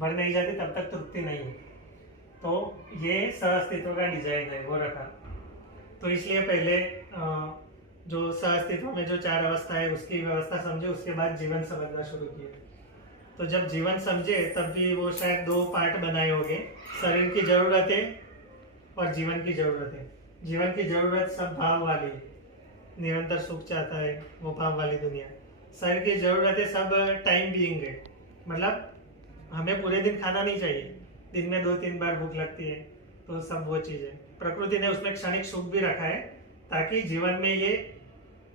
भर नहीं जाती तब तक तृप्ति नहीं है। तो ये सहअस्तित्व का डिजाइन है वो रखा। तो इसलिए पहले जो सहअस्तित्व में जो 4 अवस्था है उसकी व्यवस्था समझे, उसके बाद जीवन समझना शुरू किया। तो जब जीवन समझे तब भी वो शायद 2 पार्ट बनाए होंगे, शरीर की जरूरतें और जीवन की जरूरतें। जीवन की जरूरत सब भाव वाली, निरंतर सुख चाहता है, वो भाव वाली दुनिया। शरीर की जरूरतें सब टाइम बीइंग है, मतलब हमें पूरे दिन खाना नहीं चाहिए, दिन में 2-3 बार भूख लगती है, तो सब वो चीज़ है। प्रकृति ने उसमें क्षणिक सुख भी रखा है ताकि जीवन में ये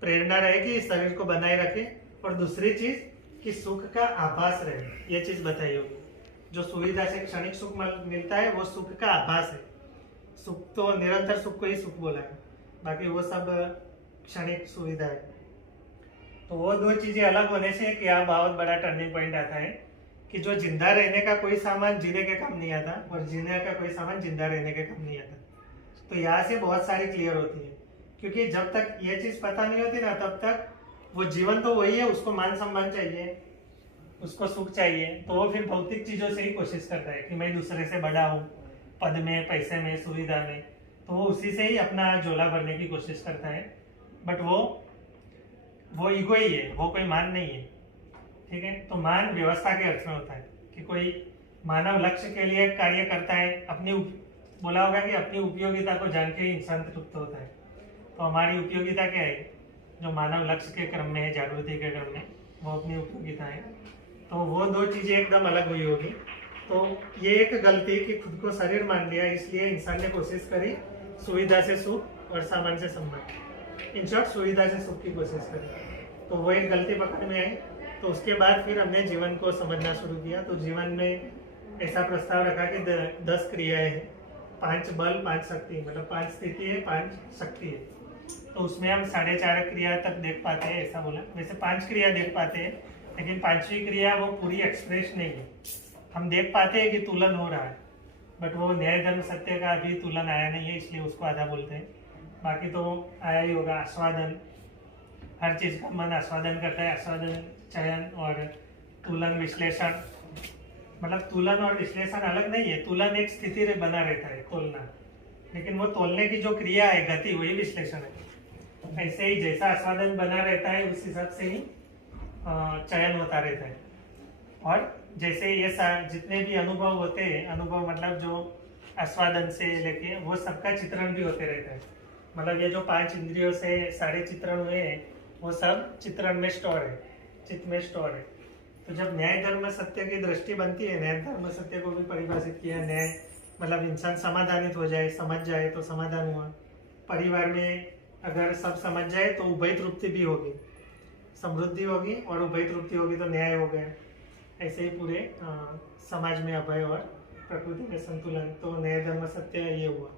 प्रेरणा रहे कि शरीर को बनाए रखे, और दूसरी चीज कि सुख का आभास रहे, ये चीज बताई होगी। जो सुविधा से क्षणिक सुख मिलता है वो सुख का आभास है। सुख तो निरंतर सुख को ही सुख बोला है, बाकी वो सब क्षणिक सुविधा है। तो वो 2 चीजें अलग होने से क्या बहुत बड़ा टर्निंग पॉइंट आता है कि जो जिंदा रहने का कोई सामान जीने के काम नहीं आता, और जीने का कोई सामान जिंदा रहने के काम नहीं आता। तो यहाँ से बहुत सारी क्लियर होती है, क्योंकि जब तक ये चीज पता नहीं होती ना तब तक वो जीवन तो वही है, उसको मान सम्मान चाहिए, उसको सुख चाहिए, तो वो फिर भौतिक चीजों से ही कोशिश करता है कि मैं दूसरे से बड़ा हूँ, पद में, पैसे में, सुविधा में, तो वो उसी से ही अपना झोला भरने की कोशिश करता है। बट वो ईगो ही है, वो कोई मान नहीं है। ठीक है, तो मान व्यवस्था के अर्थ में होता है कि कोई मानव लक्ष्य के लिए कार्य करता है, अपनी बोला होगा कि अपनी उपयोगिता को जान के ही इंसान तृप्त होता है। तो हमारी उपयोगिता क्या है, जो मानव लक्ष्य के क्रम में है, जागृति के क्रम में, वो अपनी उपयोगिता है। तो वो 2 चीजें एकदम अलग हुई होगी। तो ये एक गलती कि खुद को शरीर मान लिया, इसलिए इंसान ने कोशिश करी सुविधा से सुख और सामान से सम्मान, इन शॉर्ट सुविधा से सुख की कोशिश करी। तो वो एक गलती पकड़ में आई। तो उसके बाद फिर हमने जीवन को समझना शुरू किया। तो जीवन में ऐसा प्रस्ताव रखा कि 10 क्रियाएं हैं, 5 बल, 5 शक्ति, मतलब 5 स्थिति है, 5 शक्ति है। तो उसमें हम 4.5 क्रिया तक देख पाते हैं, ऐसा बोला। वैसे 5 क्रिया देख पाते हैं, लेकिन 5वीं क्रिया वो पूरी एक्सप्रेस नहीं है। हम देख पाते हैं कि तुलन हो रहा है, बट वो न्याय धर्म सत्य का अभी तुलन आया नहीं है, इसलिए उसको आधा बोलते हैं। बाकी तो आया ही होगा आस्वादन, हर चीज का मन आस्वादन करता है, आस्वादन, चयन और तुलन, विश्लेषण। मतलब तुलन और विश्लेषण अलग नहीं है, तुलन एक स्थिति बना रहता है, तोलना, लेकिन वो तोलने की जो क्रिया है, गति, वही विश्लेषण है। ऐसे ही जैसा आस्वादन बना रहता है उस हिसाब से ही चयन होता रहता है। और जैसे ये जितने भी अनुभव होते हैं, अनुभव मतलब जो आस्वादन से लेके वो सबका चित्रण भी होते रहता है। मतलब ये जो 5 इंद्रियों से सारे चित्रण हुए हैं वो सब चित्रण में स्टोर है, चित्त में स्टोर है। तो जब न्याय धर्म सत्य की दृष्टि बनती है, न्याय धर्म सत्य को भी परिभाषित किया, न्याय मतलब इंसान समाधानित हो जाए, समझ जाए तो समाधान हुआ। परिवार में अगर सब समझ जाए तो उभय तृप्ति भी होगी, समृद्धि होगी, और उभय तृप्ति होगी तो न्याय हो गया। ऐसे ही पूरे समाज में अभय और प्रकृति में संतुलन, तो न्याय धर्म सत्य ये हुआ।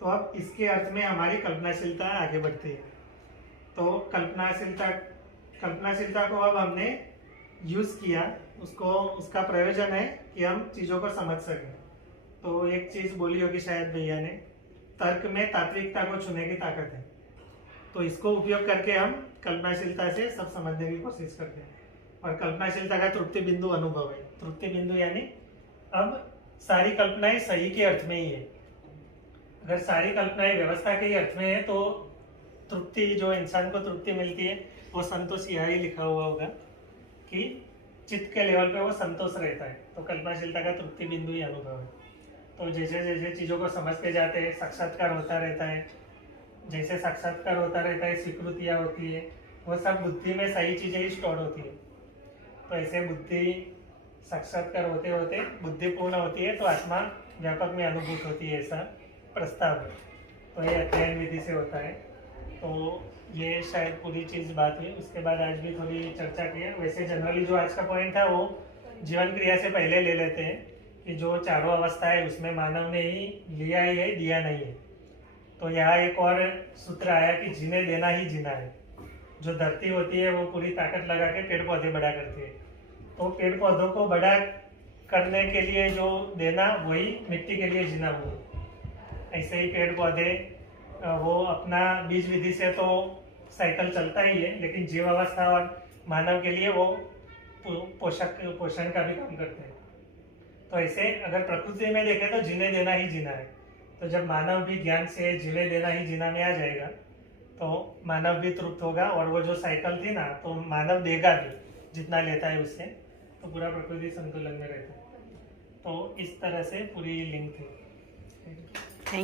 तो अब इसके अर्थ में हमारी कल्पनाशीलता आगे बढ़ती है। तो कल्पनाशीलता को अब हमने यूज किया, उसको, उसका प्रयोजन है कि हम चीजों को समझ सकें। तो एक चीज बोली होगी शायद भैया ने, तर्क में तात्विकता को छूने की ताकत है। तो इसको उपयोग करके हम कल्पनाशीलता से सब समझने की कोशिश करते हैं। और कल्पनाशीलता का तृप्ति बिंदु अनुभव है। तृप्ति बिंदु यानी अब सारी कल्पनाएं सही के अर्थ में ही है। अगर सारी कल्पनाएं व्यवस्था के ही अर्थ में है तो तृप्ति, जो इंसान को तृप्ति मिलती है, वो संतोष यहाँ ही लिखा हुआ होगा कि चित्त के लेवल पे वो संतोष रहता है। तो कल्पनाशीलता का तृप्ति बिंदु ही अनुभव है। तो जैसे जैसे चीजों को समझते जाते हैं, साक्षात्कार होता रहता है, जैसे साक्षात्कार होता रहता है, स्वीकृतियाँ होती है, वो सब बुद्धि में सही चीजें ही स्टोर होती है। तो ऐसे बुद्धि साक्षात्कार होते होते बुद्धि पूर्ण होती है तो आत्मा व्यापक में अनुभूत होती है, ऐसा प्रस्ताव है। तो ये अध्ययन विधि से होता है। तो ये शायद पूरी चीज बात हुई। उसके बाद आज भी थोड़ी चर्चा की है। वैसे जनरली जो आज का पॉइंट था वो जीवन क्रिया से पहले ले लेते हैं कि जो 4 अवस्था है उसमें मानव ने ही लिया ही है, दिया नहीं है। तो यहाँ एक और सूत्र आया कि जीने देना ही जीना है। जो धरती होती है वो पूरी ताकत लगा के पेड़ पौधे बड़ा करती है। तो पेड़ पौधों को बड़ा करने के लिए जो देना, वही मिट्टी के लिए जीना हुआ। ऐसे ही पेड़ पौधे वो अपना बीज विधि से तो साइकिल चलता ही है, लेकिन जीव अवस्था और मानव के लिए वो पोषण का भी काम करते हैं। तो ऐसे अगर प्रकृति में देखें तो जीने देना ही जीना है। तो जब मानव भी ज्ञान से जीने देना ही जीना में आ जाएगा तो मानव भी तृप्त होगा, और वो जो साइकिल थी ना, तो मानव देगा भी जितना लेता है उससे, तो पूरा प्रकृति संतुलन में रहता है। तो इस तरह से पूरी लिंक थी।